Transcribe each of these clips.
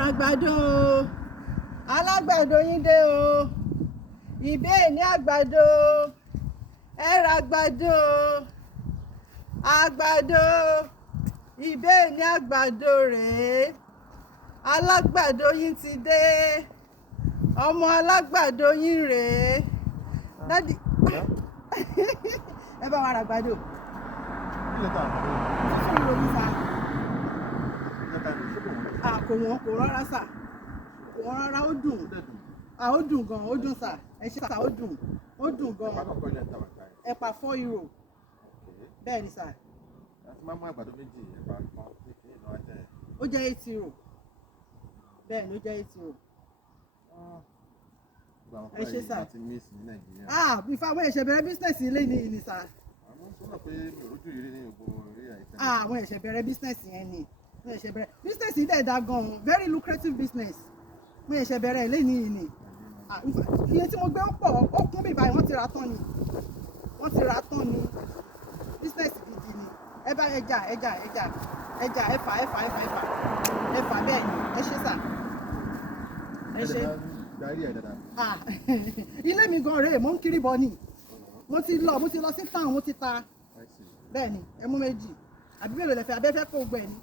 àgbàdo alágbàdo yín dé o ìbéè ní àgbàdo ẹ ra àgbàdo ìbéè ní àgbàdo rèé alágbàdo yín ti dé ọmọ alágbàdo yín rèé dádì ẹ bá wa ra àgbàdo fún ìròyìn sá kò rárá sá kò wọ́n rárá ó dùn gan ó dùn sá ẹ ṣe sá ó dùn gan ẹ̀pà 4 euro bẹ́ẹ̀ ni sá ó jẹ́ 8 euro bẹ́ẹ̀ ni ó jẹ́ 8 euro ẹ ṣe sá bífà wọ́n ẹ̀ṣẹ̀ bẹ̀rẹ̀ bísínẹ̀sì ilé ní ìní sá àwọn ẹ̀ṣẹ̀ bẹ̀rẹ̀ bísínẹ̀sì yẹn ni wọ́n ẹ̀ṣẹ̀ bẹ̀rẹ̀ bísínẹ̀sì yìí dẹ̀ da gan very lucrative business wọ́n ẹ̀ṣẹ̀ bẹ̀rẹ̀ ilé ní ìní iye tí mo gbé ó pọ̀ ó kún bíbá yìí wọ́n ti ra tán ni bísínẹ̀sì gidi ni ẹ bá ẹja ẹfà bẹ́ẹ̀ ni ẹ ṣe sà ẹ ṣe ilé mi gan rèé mo ń kiri bọ ni mo ti lọ sí town mo ti ta bẹ́ẹ̀ ni ẹ mú méjì àbí mélòó lẹ fẹ́ abẹ́fẹ́ kó gbẹ ni.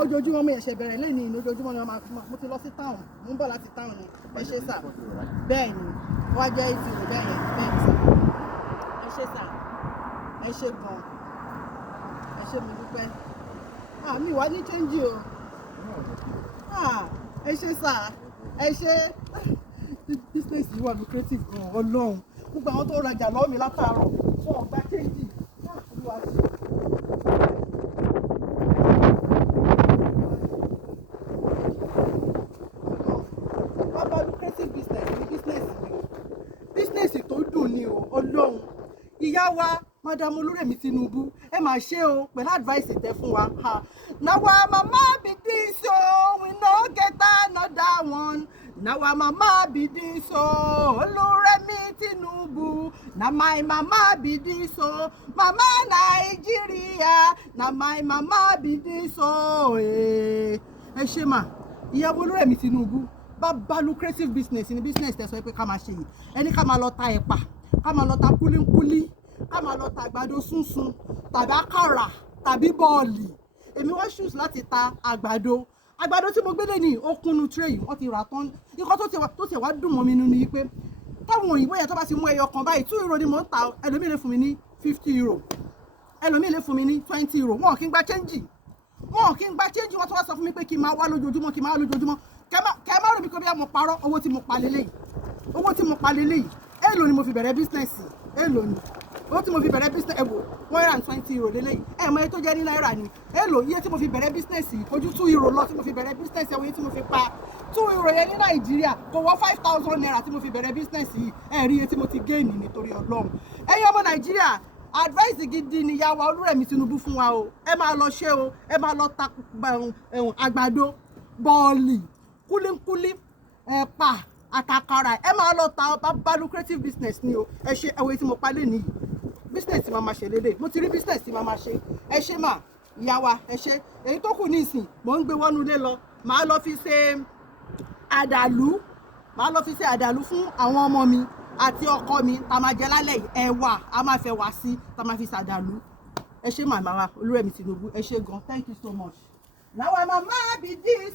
Ojoojúmọ́ mo ẹ̀ṣẹ̀ bẹ̀rẹ̀ lẹ́ni ojoojúmọ́ ni mo ti lọ sí town mo ń bọ̀ láti town ni ẹ ṣe sà bẹ́ẹ̀ ni wọ́n á jẹ́ ìtìrò bẹ́ẹ̀ yẹn bẹ́ẹ̀ ni sà ẹ ṣe sà ẹ ṣe gan ẹ ṣe mo dúpẹ́ mi wá ní change o ẹ ṣe sà ẹ ṣe business yìí wà lucrative gan Ọlọ́run gbogbo àwọn tó rajà lọ́wọ́ mi látàárọ̀ fún ọgbà change olúwa ṣe. Business tó dùn ni o Ọlọ́run ìyá wa Madam Olúrẹ̀mí Tinubu ẹ máa ṣe o pẹ̀lú advice tẹ́ fún wa na wa mama be this o we no get another one na wa mama be this o Olúrẹ̀mí Tinubu na my mama be this o mama Nàìjíríà na my mama be this o ẹ ṣe mà ìyá Olúrẹ̀mí Tinubu bá lucrative business ni business tẹ́ sọ pé ká máa ṣe yìí ẹni ká máa lọ ta ẹ̀pà ká máa lọ ta kúlíkúlí ká máa lọ ta àgbàdo súnsun tàbí àkàrà tàbí bọ́ọ̀lì èmi wọ́n choose láti ta àgbàdo tí mo gbélé ní okunu tray wọ́n ti rà tán nǹkan tó ti wá dùn mọ́ mi nínú ni pé táwọn òyìnbó yẹn tó bá ti mú ẹyọ kan báyìí 2 euro ni mò ń ta ẹlòmíì lè fún mi ní 50 euro ẹlòmíì lè fún mi ní 20 euro wọn kì í gba change wọ́n tó wá sọ fún mi pé kí n máa wá lójoojúmọ́ kẹ má rò bí kò bí mo parọ́ owó tí mo pa lélẹ́yìí èlò ni mo fi bẹ̀rẹ̀ business èlò ni owó tí mo fi bẹ̀rẹ̀ business ẹ̀wò 120 euro lélẹ́yìí mọ iye tó jẹ́ ní náírà ni èlò iye tí mo fi bẹ̀rẹ̀ business ojú 2 euro lọ tí mo fi bẹ̀rẹ̀ business ẹ̀wò iye tí mo fi pa 2 euro yẹn ní Nàìjíríà kò wọ 5,000 naira tí mo fi bẹ̀rẹ̀ business yìí rí iye tí mo ti gain nítorí Ọlọ́run ẹ̀yin ọmọ Nàìjíríà advice gidi ni ìyá wa Olúrẹ̀mí Tinubu fún wa o ẹ máa lọ ṣe o ẹ máa lọ ta àgbàdo bọ́ọ̀lì kúlíkúlí ẹ̀pà àtàkàrà ẹ máa lọ ta bá lucrative business ni o ẹ ṣe ẹwẹ tí mo palẹ̀ nìyí business tí máa ṣe lélẹ̀ mo ti rí business tí máa ṣe ẹ ṣe mà ìyá wa ẹ ṣe èyí tó kù ní ìsìn mò ń gbé wọnú ilé lọ màá lọ fi ṣe àdàlú fún àwọn ọmọ mi àti ọkọ mi tá máa jẹ lálẹ́ ẹ̀wà a máa fẹ́ wá sí tá máa fi ṣàdàlú ẹ ṣe màmá wa Olúrẹ̀mí Tinubu ẹ ṣe gan thank you so much. Now I'm a mama be this.